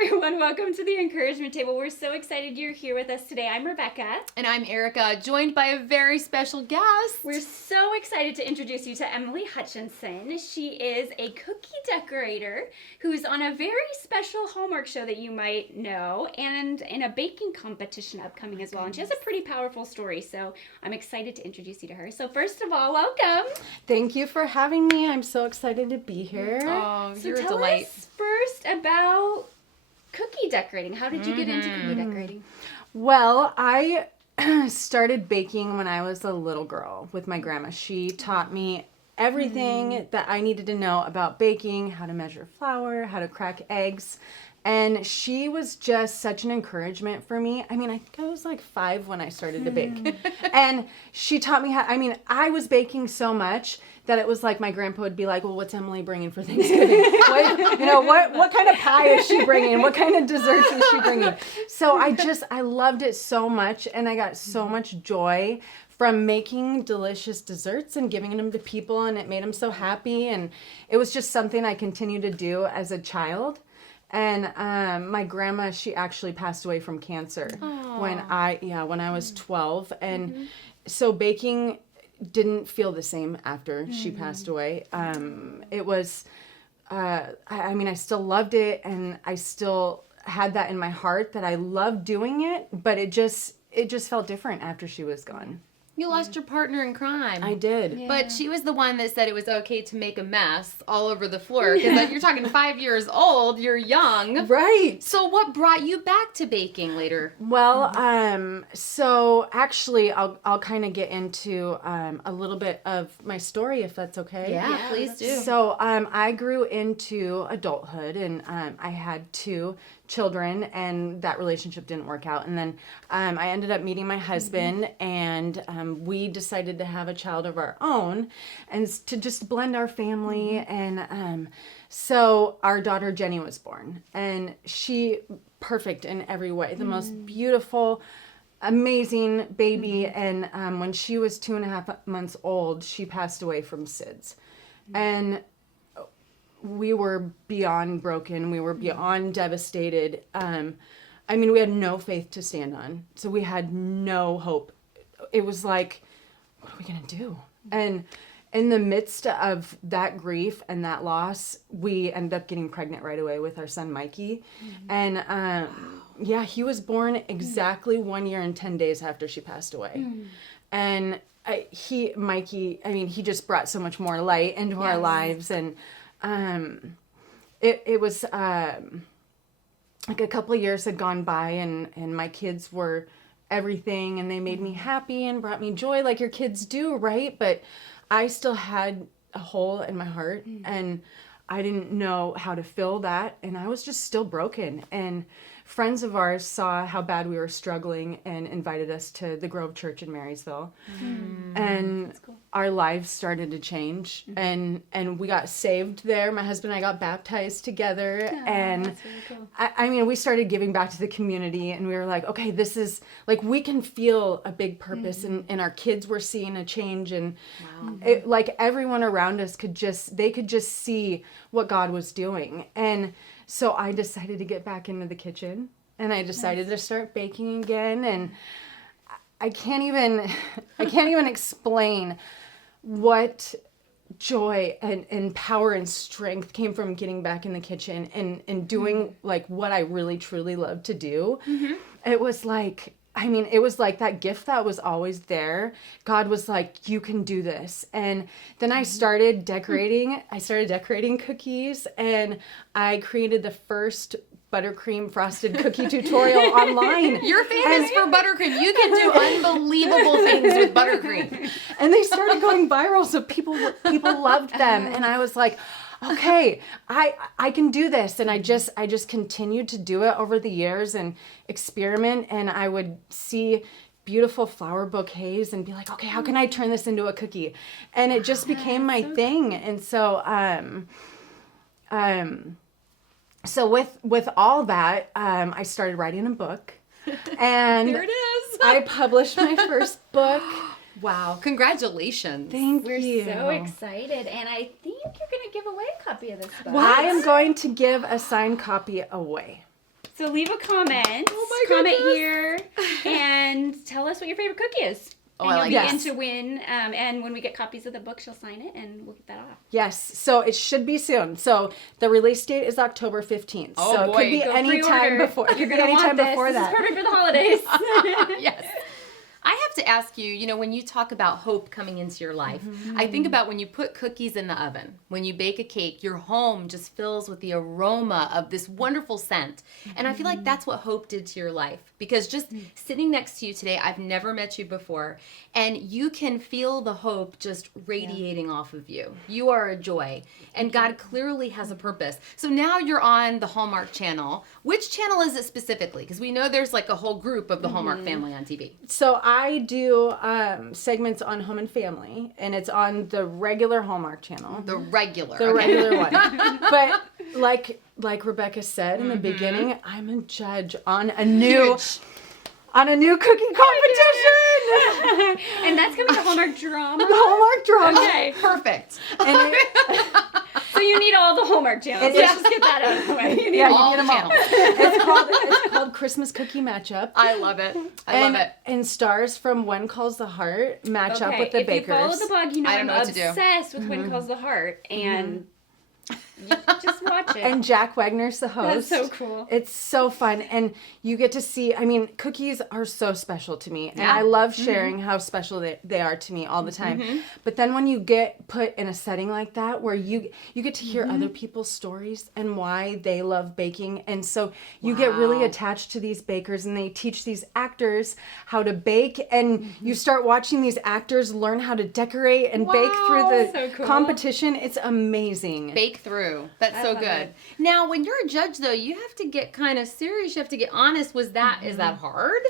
everyone. Welcome to the Encouragement Table. We're so excited you're here with us today. I'm Rebecca. And I'm Erica, joined by a very special guest. We're so excited to introduce you to Emily Hutchinson. She is a cookie decorator who's on a very special Hallmark show that you might know, and in a baking competition upcoming as well. And she has a pretty powerful story, so I'm excited to introduce you to her. So first of all, welcome. Thank you for having me. I'm so excited to be here. Oh, So you're a tell delight. us first about cookie decorating. How did you get into cookie decorating? Well, I started baking when I was a little girl with my grandma. She taught me everything that I needed to know about baking, how to measure flour, how to crack eggs. And she was just such an encouragement for me. I mean, I think I was like 5 when I started to bake. And she taught me how, I was baking so much that it was like my grandpa would be like, well, what's Emily bringing for Thanksgiving? What kind of pie is she bringing? What kind of desserts is she bringing? So I loved it so much, and I got so much joy from making delicious desserts and giving them to people, and it made them so happy. And it was just something I continued to do as a child. And my grandma, she actually passed away from cancer when I was 12. And so baking didn't feel the same after she passed away. It was, I still loved it, and I still had that in my heart that I loved doing it, but it just felt different after she was gone. You lost your partner in crime. I did. Yeah. But she was the one that said it was okay to make a mess all over the floor. Because you're talking 5 years old, you're young. Right. So what brought you back to baking later? Well, so actually I'll kind of get into a little bit of my story, if that's okay. Yeah, please do. So I grew into adulthood, and I had 2 children, and that relationship didn't work out. And then I ended up meeting my husband, and we decided to have a child of our own, and to just blend our family. And so our daughter Jenny was born, and she perfect in every way, the most beautiful, amazing baby. And when she was 2.5 months old, she passed away from SIDS. And we were beyond broken. We were beyond devastated. We had no faith to stand on. So we had no hope. It was like, what are we going to do? And in the midst of that grief and that loss, we ended up getting pregnant right away with our son, Mikey. And he was born exactly 1 year and 10 days after she passed away. And he just brought so much more light into our lives. And it was like a couple of years had gone by, and my kids were everything, and they made me happy and brought me joy like your kids do, right? But I still had a hole in my heart, and I didn't know how to fill that, and I was just still broken. And friends of ours saw how bad we were struggling and invited us to the Grove Church in Marysville. And our lives started to change, and we got saved there. My husband and I got baptized together, and That's really cool. we started giving back to the community, and we were like, okay, this is like, we can feel a big purpose, and our kids were seeing a change, and like everyone around us could just see what God was doing. And so I decided to get back into the kitchen, and I decided to start baking again. And I can't even explain what joy and power and strength came from getting back in the kitchen and doing like what I really truly love to do. It was like, it was like that gift that was always there. God was like, you can do this. And then I started decorating. I started decorating cookies, and I created the first buttercream frosted cookie tutorial online. You're famous for buttercream. You can do unbelievable things with buttercream. And they started going viral, so people loved them. And I was like, okay, I can do this. And I just continued to do it over the years and experiment. And I would see beautiful flower bouquets and be like, okay, how can I turn this into a cookie? And it just became my thing. And so, so with all that, I started writing a book. And Here it is. I published my first book. Wow. Congratulations. Thank We're you. so excited, and I think you're going to give away a copy of this book. I am going to give a signed copy away. So leave a comment. Comment here and tell us what your favorite cookie is. Oh, and I like you'll that. be in to win. And when we get copies of the book, she'll sign it and we'll get that off. Yes, so it should be soon. So the release date is October 15th. Oh, so boy. it could be Go any time pre-order. before. It You're could be gonna any time want this. before This that. is perfect for the holidays. Yes. I have to ask you, when you talk about hope coming into your life, I think about when you put cookies in the oven, when you bake a cake, your home just fills with the aroma of this wonderful scent. And I feel like that's what hope did to your life. Because just sitting next to you today, I've never met you before, and you can feel the hope just radiating off of you. You are a joy, and God clearly has a purpose. So now you're on the Hallmark channel. Which channel is it specifically? Because we know there's like a whole group of the Hallmark family on TV. So I do segments on Home and Family, and it's on the regular Hallmark channel. The regular. The okay. regular one. But like Rebecca said in the beginning, I'm a judge on a new cooking competition. And that's going to be the Hallmark drama. The Hallmark drama. Okay. Perfect. And So you need all the Hallmark channels. Let's just get that out of the way. You need yeah, all you the get them all. It's called Christmas Cookie Matchup. I love it. I love it. And stars from When Calls the Heart match up with the if bakers. you follow the blog, you know I don't I'm know what to do. obsessed with When Calls the Heart. And you just watch it. And Jack Wagner's the host. That's so cool. It's so fun. And you get to see, cookies are so special to me. And Yeah. I love sharing how special they are to me all the time. But then when you get put in a setting like that where you get to hear other people's stories and why they love baking. And so you get really Wow. attached to these bakers, and they teach these actors how to bake. And you start watching these actors learn how to decorate and bake through the So cool. competition. It's amazing. Bake through. That's so love good. it. Now, when you're a judge, though, you have to get kind of serious. You have to get honest. Is that hard?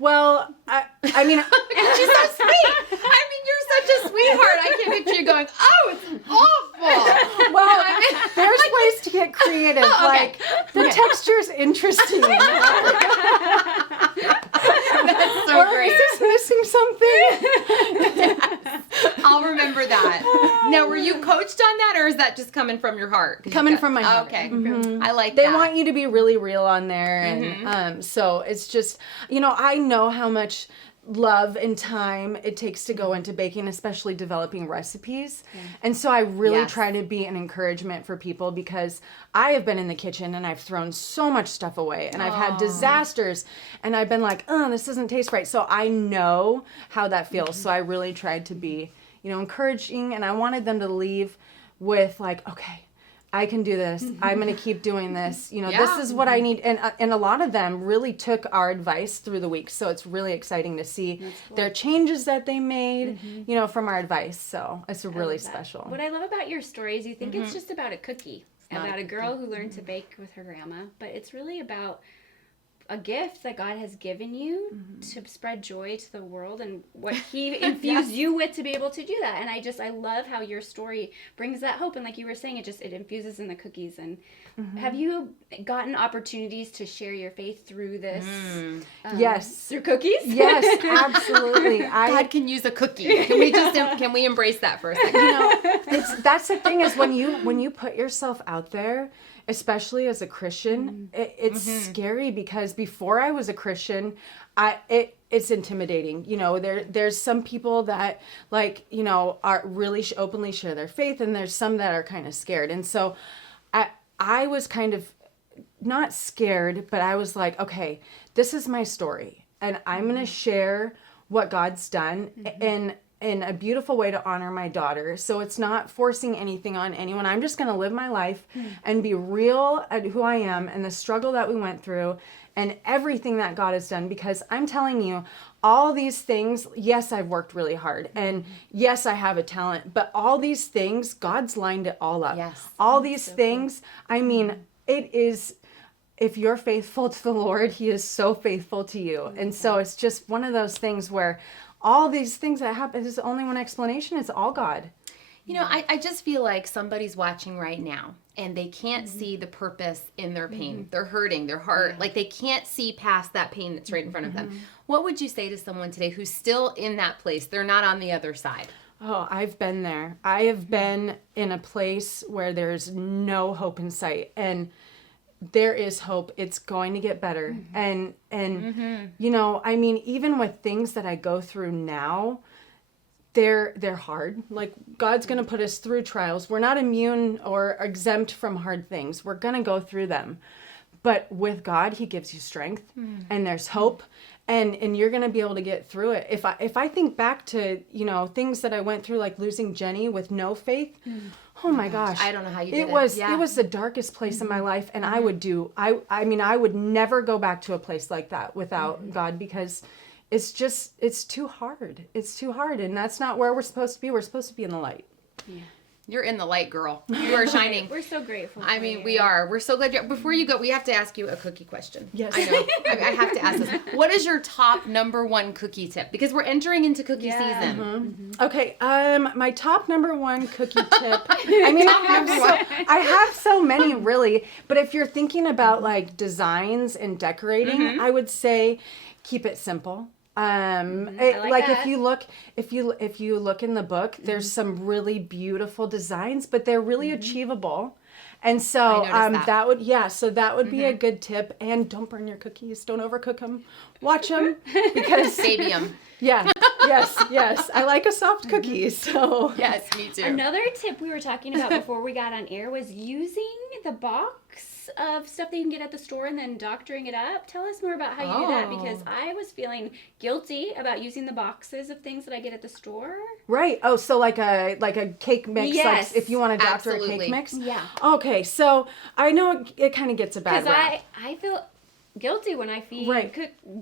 Well, I mean, She's so sweet. I mean, you're such a sweetheart. I can't picture you going, oh, it's awful. well, there's ways to get creative. Oh, okay. Like, the texture's interesting. That's so Or great. is this missing something? I'll remember that. Now, were you coached on that, or is that just coming from your heart? 'Cause Coming you've got- from my heart. Okay. I like They that. want you to be really real on there. And so it's just, I know how much love and time it takes to go into baking, especially developing recipes. And so I really Yes. try to be an encouragement for people, because I have been in the kitchen and I've thrown so much stuff away, and I've had disasters, and I've been like, oh, this doesn't taste right. So I know how that feels. So I really tried to be, encouraging, and I wanted them to leave with like, okay, I can do this. I'm going to keep doing this. This Yeah. is what I need. And a lot of them really took our advice through the week. So it's really exciting to see their changes that they made, from our advice. So it's really love that. special. What I love about your story is you think it's just about a cookie, not about a girl who learned to bake with her grandma, but it's really about a gift that God has given you to spread joy to the world, and what He infused you with to be able to do that. And I love how your story brings that hope. And like you were saying, it infuses in the cookies. And have you gotten opportunities to share your faith through this? Yes. Through cookies? Yes, absolutely. God can use a cookie. Can we embrace that for a second? That's the thing, is when you put yourself out there, especially as a Christian, it's scary, because before I was a Christian, it's intimidating. There's some people that are really openly share their faith, and there's some that are kind of scared. And so I was kind of not scared, but I was like, okay, this is my story, and I'm going to share what God's done in a beautiful way to honor my daughter. So it's not forcing anything on anyone. I'm just going to live my life and be real at who I am and the struggle that we went through and everything that God has done. Because I'm telling you, all these things, yes, I've worked really hard, and yes, I have a talent, but all these things, God's lined it all up. Yes. All these things, I mean, it is, if you're faithful to the Lord, He is so faithful to you. And so it's just one of those things where all these things that happen, there's only one explanation. It's all God. I just feel like somebody's watching right now, and they can't see the purpose in their pain. They're hurting, their heart. Like, they can't see past that pain that's right in front of them. What would you say to someone today who's still in that place? They're not on the other side. Oh, I've been there. I have been in a place where there's no hope in sight. And there is hope. It's going to get better. And you know, I mean, even with things that I go through now, they're hard. Like, God's going to put us through trials. We're not immune or exempt from hard things. We're going to go through them. But with God, he gives you strength and there's hope, and you're going to be able to get through it. If I think back to, you know, things that I went through, like losing Jenny with no faith, oh my gosh. I don't know how you did it. It was the darkest place in my life, and I would never go back to a place like that without God, because it's too hard. It's too hard, and that's not where we're supposed to be. We're supposed to be in the light. Yeah. You're in the light, girl. You are shining. We're so grateful. I mean, we are. We're so glad. Before you go, we have to ask you a cookie question. Yes. I know. I have to ask this. What is your top number one cookie tip? Because we're entering into cookie season. Okay. My top number one cookie tip. I mean, I have so many, really. But if you're thinking about like designs and decorating, I would say keep it simple. like that. if you look in the book, there's some really beautiful designs, but they're really achievable. And so that would be a good tip. And don't burn your cookies. Don't overcook them. Watch them, because Baby 'em. Yeah. Yes. I like a soft cookie. So Yes, me too. Another tip we were talking about before we got on air was using the box of stuff that you can get at the store and then doctoring it up. Tell us more about how you do that, because I was feeling guilty about using the boxes of things that I get at the store. Right. Oh, so like a cake mix. Yes. Like if you want to doctor a Absolutely. cake mix. Yeah. Okay. So I know it kind of gets a bad Because rap. I feel guilty when I feed Right.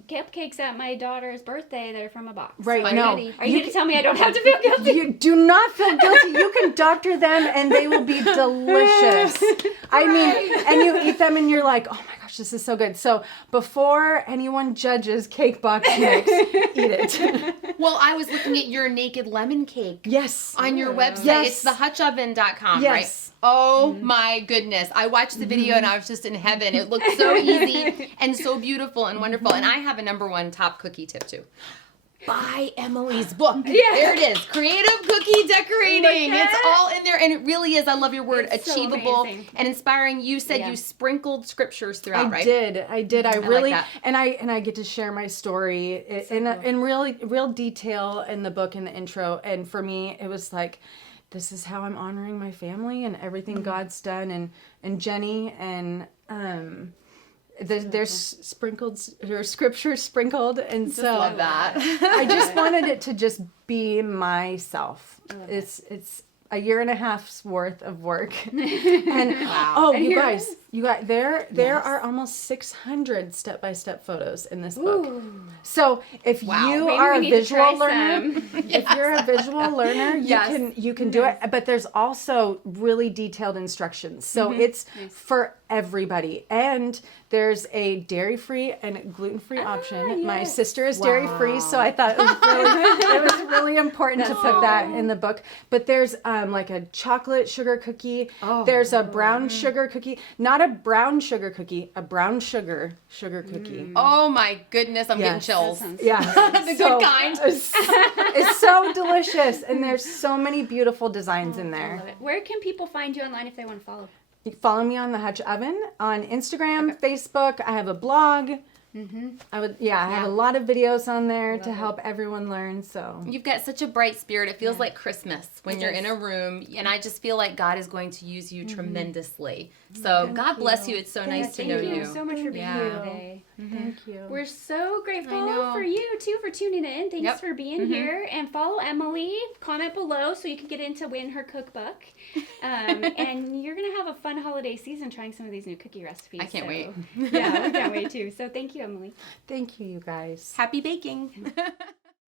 cupcakes at my daughter's birthday that are from a box. Right. So No. are you going to tell me I don't have to feel guilty? You do not feel guilty. You can doctor them and they will be delicious. I mean, and you eat them and you're like, oh my gosh, this is so good. So before anyone judges cake box mix, eat it. Well, I was looking at your naked lemon cake Yes. on your website. Yes. It's thehutchoven.com, Yes. right? Oh my goodness. I watched the video and I was just in heaven. It looked so easy and so beautiful and wonderful. And I have a number one top cookie tip too. Buy Emily's book. Yeah. There it is. Creative cookie decorating. Look at It's it. all in there. And it really is. I love your word. It's so achievable amazing. and inspiring. You said Yeah. you sprinkled scriptures throughout, right? I did. I really, that. and I get to share my story in real detail in the book, in the intro. And for me, it was like, this is how I'm honoring my family and everything God's done, and Jenny, and there's scripture sprinkled, and so Love that. I just wanted it to just be myself. It's a year and a half's worth of work. And Wow. you here it guys, there are almost 600 step-by-step photos in this book. So if you Maybe are we a need to visual try learner, some. if you're a visual learner, you can do it. But there's also really detailed instructions. So it's for everybody. And there's a dairy-free and gluten-free option. My sister is dairy-free, so I thought it was really important to put that in the book. But there's like a chocolate sugar cookie. There's a brown sugar cookie. Not a brown sugar cookie, a brown sugar cookie. Oh my goodness. I'm getting Yes. chills. Yeah. The good kind. It's so delicious, and there's so many beautiful designs in I there. love it. Where can people find you online if they want to follow? You can follow me on the Hutch Oven on Instagram, Facebook. I have a blog. I have a lot of videos on there to help everyone learn. So You've got such a bright spirit. It feels like Christmas when you're in a room, and I just feel like God is going to use you tremendously. So God bless you. It's so nice to know Thank you you. so much for being Yeah. here today. thank you. We're so grateful I know. for you too for tuning in. Thanks Yep. for being here, and follow Emily. Comment below so you can get in to win her cookbook. And you're gonna have a fun holiday season trying some of these new cookie recipes. I can't wait. Yeah, we can't wait too. So thank you, Emily. Thank you, you guys. Happy baking.